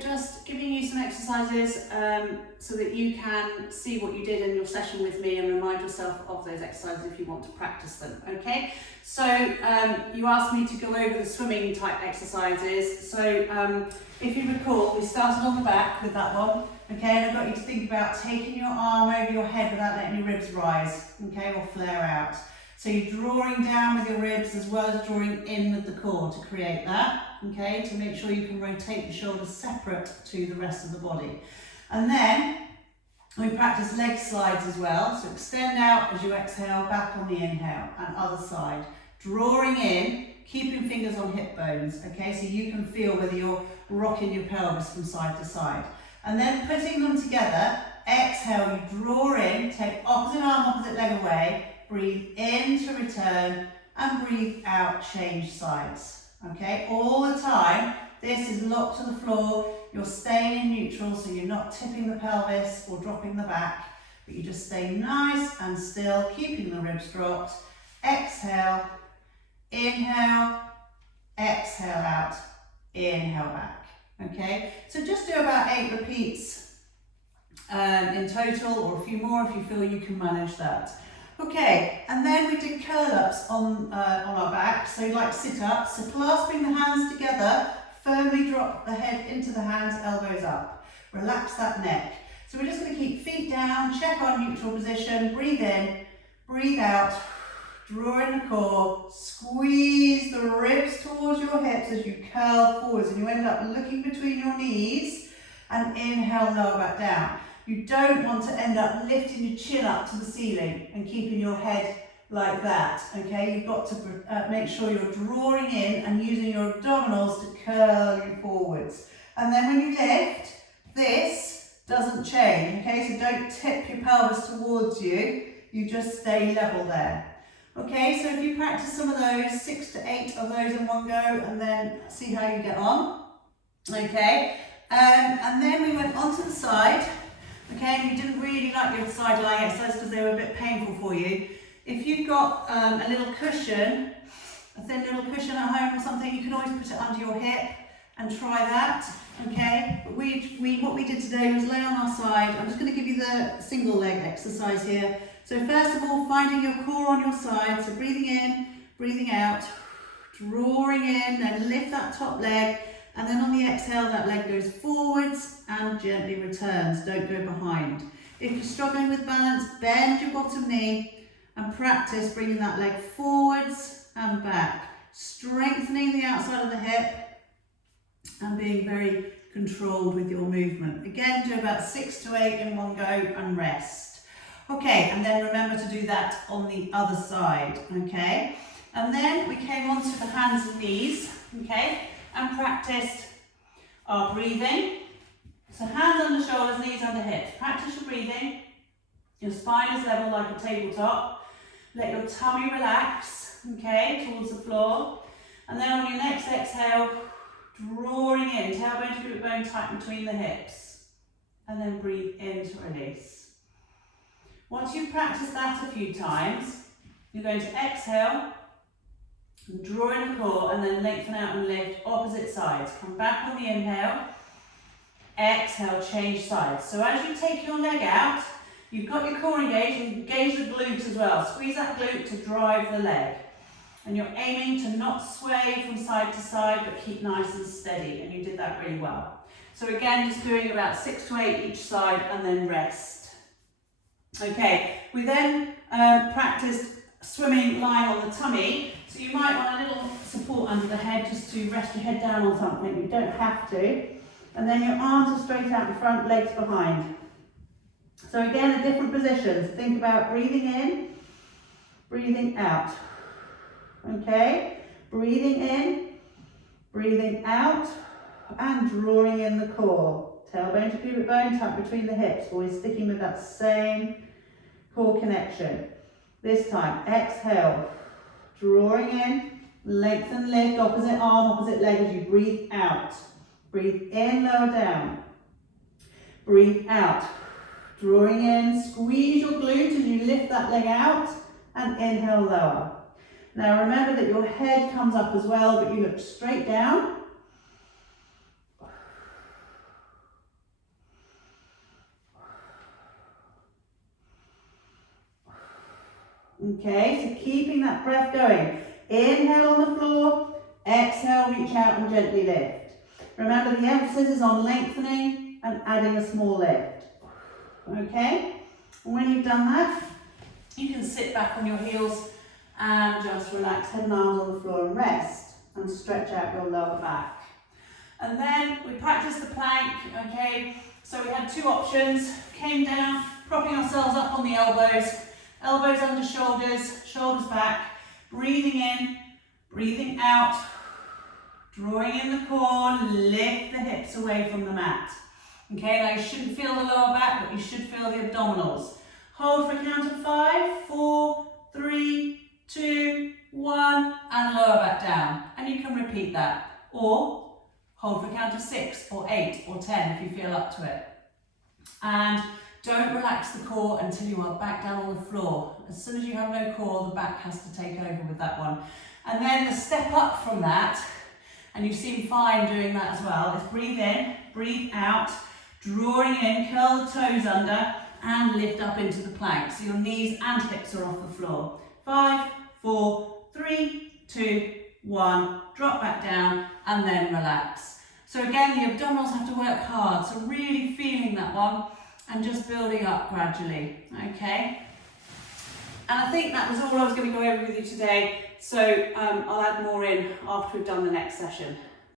just giving you some exercises so that you can see what you did in your session with me and remind yourself of those exercises if you want to practice them, okay? So you asked me to go over the swimming type exercises. So if you recall, we started on the back with that one, okay? And I got you to think about taking your arm over your head without letting your ribs rise, okay, or flare out. So you're drawing down with your ribs as well as drawing in with the core to create that, okay, to make sure you can rotate the shoulders separate to the rest of the body. And then we practice leg slides as well. So extend out as you exhale, back on the inhale, and other side. Drawing in, keeping fingers on hip bones, okay, so you can feel whether you're rocking your pelvis from side to side. And then putting them together, exhale, you draw in, take opposite arm, opposite leg away, breathe in to return, and breathe out, change sides, okay? All the time, this is locked to the floor, you're staying in neutral, so you're not tipping the pelvis or dropping the back, but you just stay nice and still, keeping the ribs dropped. Exhale, inhale, exhale out, inhale back, okay? So just do about 8 repeats in total, or a few more if you feel you can manage that. Okay, and then we did curl-ups on our back, so like sit-ups, so clasping the hands together, firmly drop the head into the hands, elbows up. Relax that neck. So we're just going to keep feet down, check our neutral position, breathe in, breathe out, draw in the core, squeeze the ribs towards your hips as you curl forwards, and you end up looking between your knees, and inhale, lower back down. You don't want to end up lifting your chin up to the ceiling and keeping your head like that, okay? You've got to make sure you're drawing in and using your abdominals to curl you forwards. And then when you lift, this doesn't change, okay? So don't tip your pelvis towards you, you just stay level there. Okay, so if you practice some of those, 6 to 8 of those in one go, and then see how you get on, okay? And then we went onto the side. Okay, and you didn't really like your side lying exercises because they were a bit painful for you. If you've got a little cushion, a thin little cushion at home or something, you can always put it under your hip and try that, okay? But what we did today was lay on our side. I'm just going to give you the single leg exercise here. So first of all, finding your core on your side, so breathing in, breathing out, drawing in, then lift that top leg. And then on the exhale, that leg goes forwards and gently returns, don't go behind. If you're struggling with balance, bend your bottom knee and practice bringing that leg forwards and back, strengthening the outside of the hip and being very controlled with your movement. Again, do about 6 to 8 in one go and rest. Okay, and then remember to do that on the other side, okay? And then we came on to the hands and knees, okay? And practiced our breathing. So hands under shoulders, knees under hips. Practice your breathing. Your spine is level like a tabletop. Let your tummy relax, okay, towards the floor. And then on your next exhale, drawing in, tailbone to glute bone tight between the hips. And then breathe in to release. Once you've practiced that a few times, you're going to exhale, draw in the core, and then lengthen out and lift opposite sides. Come back on the inhale, exhale, change sides. So as you take your leg out, you've got your core engaged, and engage the glute as well. Squeeze that glute to drive the leg. And you're aiming to not sway from side to side, but keep nice and steady, and you did that really well. So again, just doing about 6 to 8 each side, and then rest. Okay, we then practiced swimming lying on the tummy. So you might want a little support under the head just to rest your head down on something. You don't have to. And then your arms are straight out in front, legs behind. So again, the different positions. Think about breathing in, breathing out. Okay, breathing in, breathing out, and drawing in the core. Tailbone to pubic bone, tuck between the hips, always sticking with that same core connection. This time, exhale, drawing in, lengthen, lift, opposite arm, opposite leg as you breathe out. Breathe in, lower down. Breathe out, drawing in, squeeze your glute as you lift that leg out, and inhale, lower. Now remember that your head comes up as well, but you look straight down. Okay, so keeping that breath going. Inhale on the floor, exhale, reach out and gently lift. Remember, the emphasis is on lengthening and adding a small lift. Okay, and when you've done that, you can sit back on your heels and just relax, head and arms on the floor and rest, and stretch out your lower back. And then we practice the plank, okay? So we had two options, came down, propping ourselves up on the elbows, elbows under shoulders, shoulders back, breathing in, breathing out, drawing in the core, lift the hips away from the mat. Okay, now you shouldn't feel the lower back, but you should feel the abdominals. Hold for a count of 5, 4, 3, 2, 1, and lower back down. And you can repeat that. Or hold for a count of 6 or 8 or 10 if you feel up to it. And don't relax the core until you are back down on the floor. As soon as you have no core, the back has to take over with that one. And then the step up from that, and you seem fine doing that as well, is breathe in, breathe out, drawing in, curl the toes under, and lift up into the plank. So your knees and hips are off the floor. 5, 4, 3, 2, 1, drop back down, and then relax. So again, the abdominals have to work hard, so really feeling that one, and just building up gradually, okay? And I think that was all I was going to go over with you today, so I'll add more in after we've done the next session.